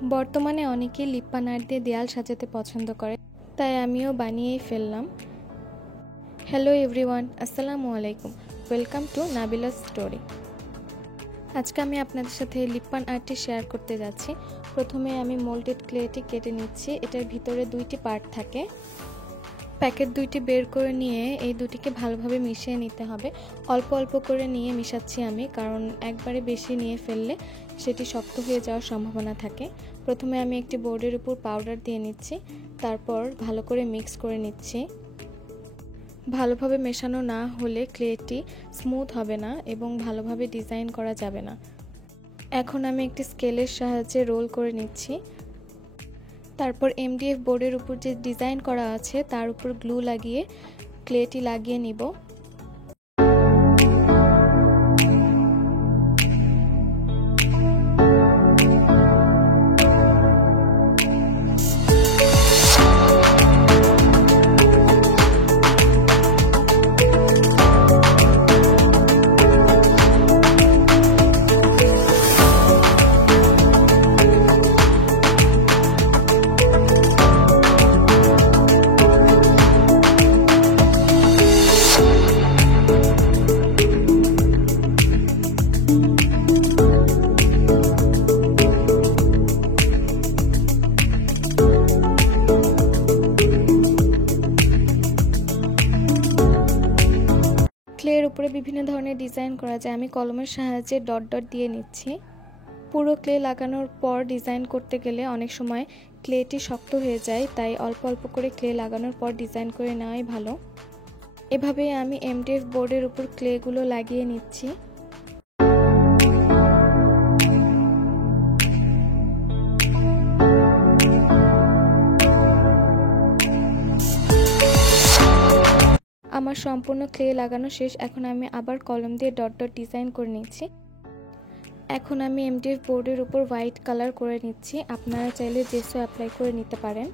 বর্তমানে অনেকেই lip balm art দিয়ে দেয়াল সাজাতে পছন্দ করে, তাই আমিও বানিয়েই ফেললাম। হ্যালো এভরিওয়ান, আসসালামু আলাইকুম। Welcome to Nabila's story. আজকে আমি আপনাদের সাথে লিপ বাম আর্টটি শেয়ার করতে যাচ্ছি। প্রথমে আমি মোল্ডেড ক্লেটি কেটে নিচ্ছি। এটার ভিতরে দুইটি পার্ট থাকে। প্যাকেট দুইটি বের করে নিয়ে এই দুটিকে ভালোভাবে মিশিয়ে নিতে হবে। অল্প অল্প করে নিয়ে মিশাচ্ছি আমি, কারণ একবারে বেশি নিয়ে ফেললে সেটি শক্ত হয়ে যাওয়ার সম্ভাবনা থাকে। প্রথমে আমি একটি বোর্ডের উপর পাউডার দিয়ে নিচ্ছি, তারপর ভালো করে মিক্স করে নিচ্ছি। ভালোভাবে মেশানো না হলে ক্লেটি স্মুথ হবে না এবং ভালোভাবে ডিজাইন করা যাবে না। এখন আমি একটি স্কেলের সাহায্যে রোল করে নিচ্ছি। তারপর এমডিএফ বোর্ডের উপর যে ডিজাইন করা আছে তার উপর গ্লু লাগিয়ে ক্লেটি লাগিয়ে নিব। ক্লের উপরে বিভিন্ন ধরনের ডিজাইন করা যায়। আমি কলমের সাহায্যে ডট ডট দিয়ে নিচ্ছি। পুরো ক্লে লাগানোর পর ডিজাইন করতে গেলে অনেক সময় ক্লেটি শক্ত হয়ে যায়, তাই অল্প অল্প করে ক্লে লাগানোর পর ডিজাইন করে নেওয়াই ভালো। এভাবে আমি এমডিএফ বোর্ডের উপর ক্লেগুলো লাগিয়ে নিচ্ছি। আমার সম্পূর্ণ ক্লে লাগানো শেষ। এখন আমি আবার কলম দিয়ে ডট ডট ডিজাইন করে নিচ্ছি। এখন আমি এমডিএফ বোর্ডের উপর হোয়াইট কালার করে নিচ্ছি। আপনারা চাইলে জেসো অ্যাপ্লাই করে নিতে পারেন।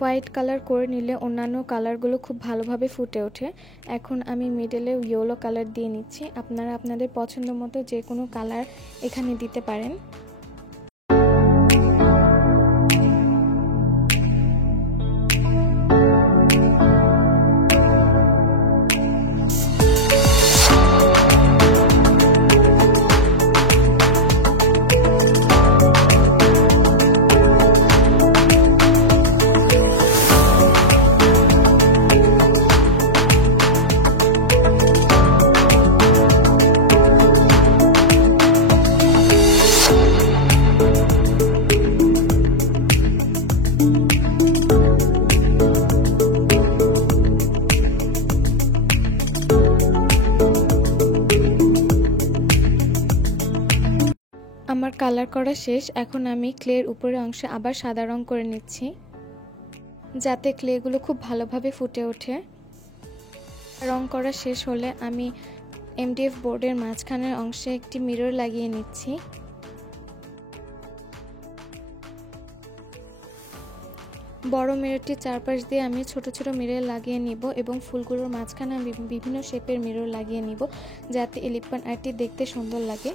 হোয়াইট কালার করে নিলে অন্যান্য কালারগুলো খুব ভালোভাবে ফুটে ওঠে। এখন আমি মিডলে ইয়েলো কালার দিয়ে নিচ্ছি। আপনারা আপনাদের পছন্দ মতো যে কোনো কালার এখানে দিতে পারেন। আমার কালার করা শেষ। এখন আমি ক্লের উপরের অংশে আবার সাদা রং করে নিচ্ছি, যাতে ক্লেগুলো খুব ভালোভাবে ফুটে ওঠে। রং করা শেষ হলে আমি এমডিএফ বোর্ডের মাঝখানের অংশে একটি মিরর লাগিয়ে নিচ্ছি। বড় মিররটির চারপাশ দিয়ে আমি ছোট ছোট মিরর লাগিয়ে নিব এবং ফুলগুলোর মাঝখানে আমি বিভিন্ন শেপের মিরর লাগিয়ে নিব, যাতে এই লিপ বাম আর্টটি দেখতে সুন্দর লাগে।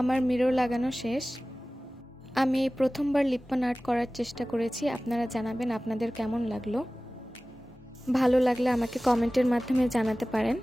আমার মিরর লাগানো শেষ। আমি এই প্রথমবার লিপ বাম আর্ট করার চেষ্টা করেছি। আপনারা জানাবেন আপনাদের কেমন লাগলো। ভালো লাগলে আমাকে কমেন্টের মাধ্যমে জানাতে পারেন।